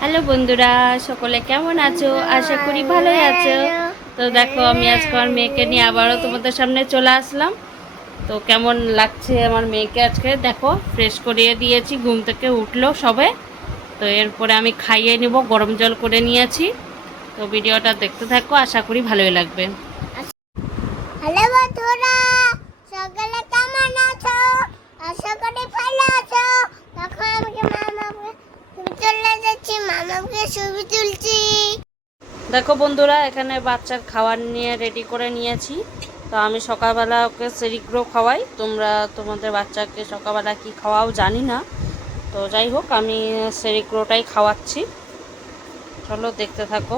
Hello বন্ধুরা, সকলে কেমন আছো? আশা করি ভালোই আছো। তো দেখো, আমি আজকে আমার মেয়েকে নিয়ে আবারও তোমাদের সামনে চলে আসলাম। তো কেমন লাগছে আমার মেয়েকে আজকে? দেখো ফ্রেশ করিয়ে দিয়েছি, ঘুম থেকে উঠল সবে। তো এরপরে আমি খাইয়ে নিব, গরম জল করে নিয়েছি। তো ভিডিওটা দেখতে থাকো, আশা করি ভালোই লাগবে হ্যালো বন্ধুরা সকালে কেমন আছো আশা করি ভালো আছো তখন আমাকে মামাকে ছবি তুলে যাচ্ছি মামাকে ছবি তুলছি দেখো বন্ধুরা, এখানে বাচ্চার খাবার নিয়ে রেডি করে নিয়েছি। তো আমি সকালবেলা ওকে সেরিগ্রো খাওয়াই। তোমরা, তোমাদের বাচ্চাকে সকালবেলা কি খাওয়াও জানি না। তো যাই হোক, আমি সেরিগ্রোটাই খাওয়াচ্ছি। চলো, দেখতে থাকো।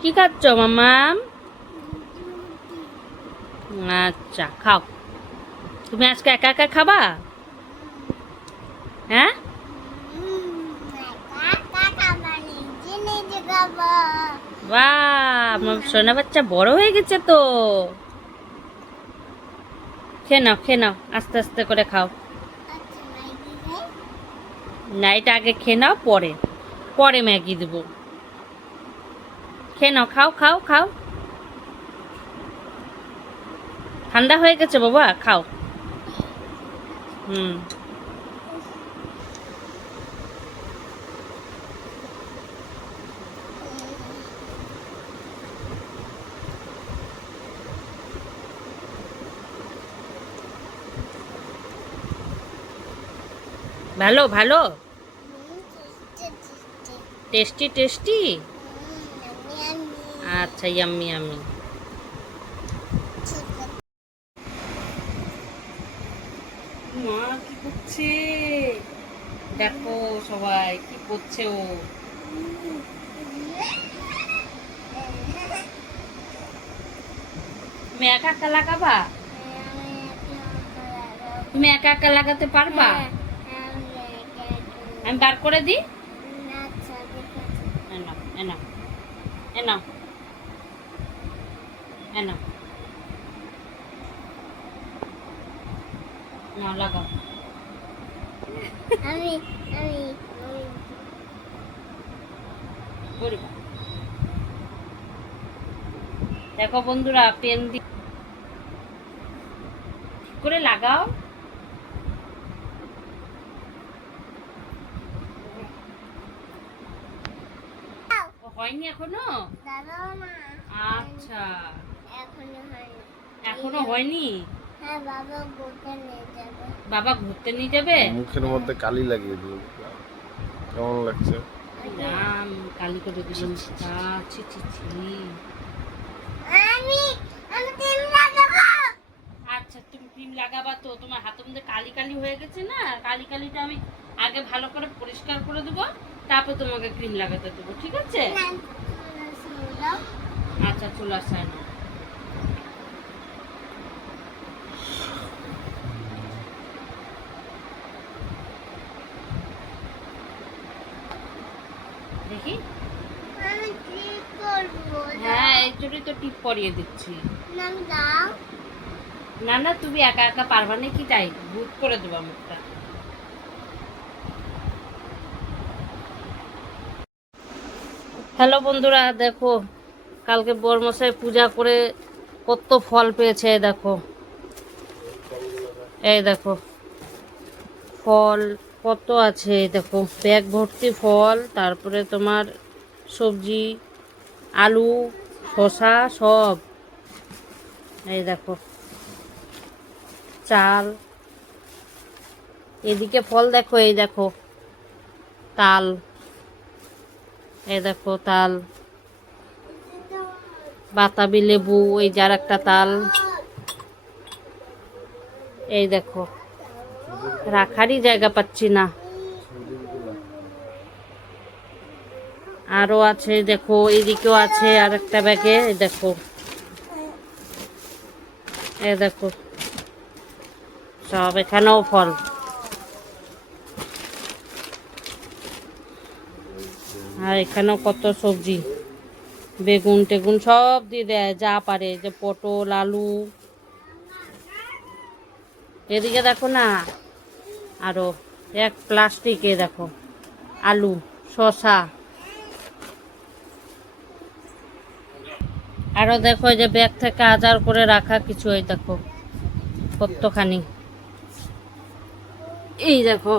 কি খাচ্ছ মামাম আচ্ছা খাও। তুমি আজকে একা একা খাবা? হ্যাঁ? বাহ, আমার সোনা বাচ্চা বড় হয়ে গেছে তো। খেয়ে নাও খেয়ে নাও, আস্তে আস্তে করে খাও। না এটা আগে খেয়ে নাও, পরে পরে ম্যাগি দেবো। খেয়ে নাও, খাও খাও খাও। ঠান্ডা হয়ে গেছে বাবা, খাও। হুম ভালো ভালো টেস্টি টেস্টি আচ্ছা ইয়াম্মি ইয়াম্মি মা, কি করছে? দেখো সবাই, কি করছে ও? তুমি একা একা লাগাবা? তুমি একা একা লাগাতে পারবা? আমি বার করে দিই? এনাও এনাও এনাও এনাও নাও লাগাও। আমি আমি দেখো বন্ধুরা পেন করে লাগাও। হয়নি এখনও? আচ্ছা। এখনও হয়নি। হ্যাঁ বাবা গোটা নিয়ে যাবে। বাবা ঘুরতে নিয়ে যাবে? মুখের মধ্যে কালি লাগিয়ে দিল। কেমন লাগছে? কালি করে দিলাম ছি ছি ছি আমি আমি তিন লাগাবো। আচ্ছা তুমি ক্রিম লাগাবা তো। তোমার হাতের মধ্যে কালি কালি হয়ে গেছে না? কালি কালিটা আমি আগে ভালো করে পরিষ্কার করে দেবো। তারপর তোমাকে ক্রিম লাগাতে দেবো ঠিক আছে। আচ্ছা চলে আসায় না দেখি। হ্যাঁ এই জন্যই তো টিপ পরিয়ে দিচ্ছি। না না তুমি একা একা পারবা না কি তাই ভূত করে দেবো মুখটা হ্যালো বন্ধুরা দেখো কালকে বর্মশাই পূজা করে কত ফল পেয়েছে দেখো। এই দেখো ফল কত আছে? দেখো, ব্যাগ ভর্তি ফল, তারপরে তোমার সবজি, আলু, শসা, সব। এই দেখো, চাল। এদিকে ফল দেখো, এই দেখো, তাল। এই দেখো, তাল। বাতাবি লেবু, এই যার একটা তাল। এই দেখো রাখারই জায়গা পাচ্ছি না। আরও আছে, দেখো এদিকেও আছে আর একটা ব্যাগে দেখো। এই দেখো, সব এখানেও ফল। আর এখানেও কত সবজি। বেগুন টেগুন সব দিয়ে দেয়, যা পারে যে পটল, আলু। এদিকে দেখো না আরও এক প্লাস্টিকে দেখো, আলু, শসা। আরও দেখো যে ব্যাগ থেকে আজার করে রাখা কিছু এই দেখো, কতখানি। এই দেখো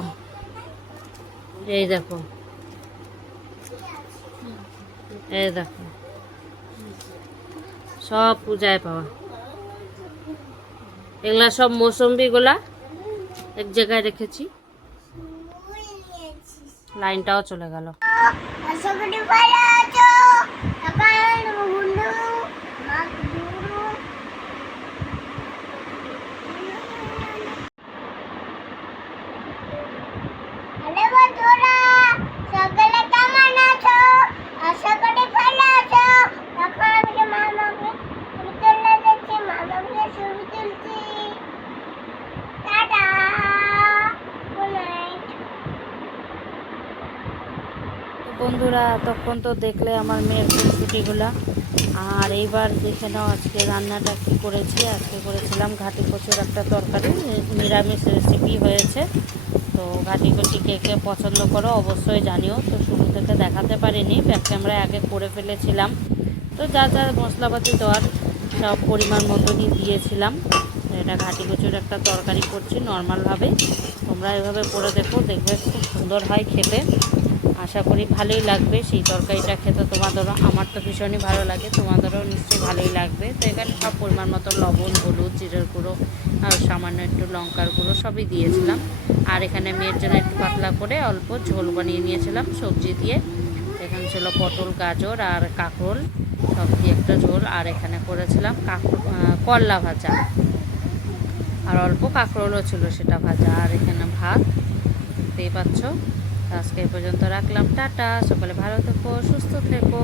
এই দেখো এই দেখো। সব পূজায় পাওয়া। এগুলা সব মৌসম্বিগুলা এক জায়গায় রেখেছি। লাইনটাও চলে গেল আশা করি ভালো আছো এখন হুলু মাছ দুরু হ্যালো বন্ধুরা সকলে কেমন আছো আশা করি ভালো আছো এখন আমি মামাকে ছবি তুলতে যাচ্ছি মামাকে ছবি তুলছি টাটা গুড নাইট বন্ধুরা, তখন তো দেখলে আমার মেয়ের রেসিপিগুলা আর এইবার দেখে নাও আজকে রান্নাটা কী করেছি। আজকে করেছিলাম ঘাটি কচুর একটা তরকারি, নিরামিষ রেসিপি হয়েছে। তো ঘাটি কচি কে কে পছন্দ করো অবশ্যই জানিও। তো শুরু থেকে দেখাতে পারিনি ব্যাক ক্যামেরায় আগে করে ফেলেছিলাম। তো যা যা মশলাপাতি দেওয়ার, সব পরিমাণ মতনই দিয়েছিলাম। এটা ঘাটি কচুর একটা তরকারি করছি নর্মালভাবে তোমরা এভাবে করে দেখো, দেখবে খুব সুন্দর হয় খেতে। আশা করি ভালোই লাগবে। সেই তরকারিটা খেতে তোমাদেরও, আমার তো ভীষণই ভালো লাগে, তোমাদেরও নিশ্চয়ই ভালোই লাগবে। তো এখানে সব পরিমাণ মতো লবণ, হলুদ, জিরের গুঁড়ো আর সামান্য একটু লঙ্কার গুঁড়ো সবই দিয়েছিলাম। আর এখানে মেয়ের জন্য একটু পাতলা করে অল্প ঝোল বানিয়ে নিয়েছিলাম সবজি দিয়ে। এখানে ছিল পটল, গাজর আর কাঁকরোল, সব দিয়ে একটা ঝোল। আর এখানে করেছিলাম করলা ভাজা। আর অল্প কাঁকরোলও ছিল সেটা ভাজা। আর এখানে ভাত, দেখতেই পাচ্ছ? আজকে পর্যন্ত রাখলাম টাটা সকলে ভালো থেকো সুস্থ থেকো।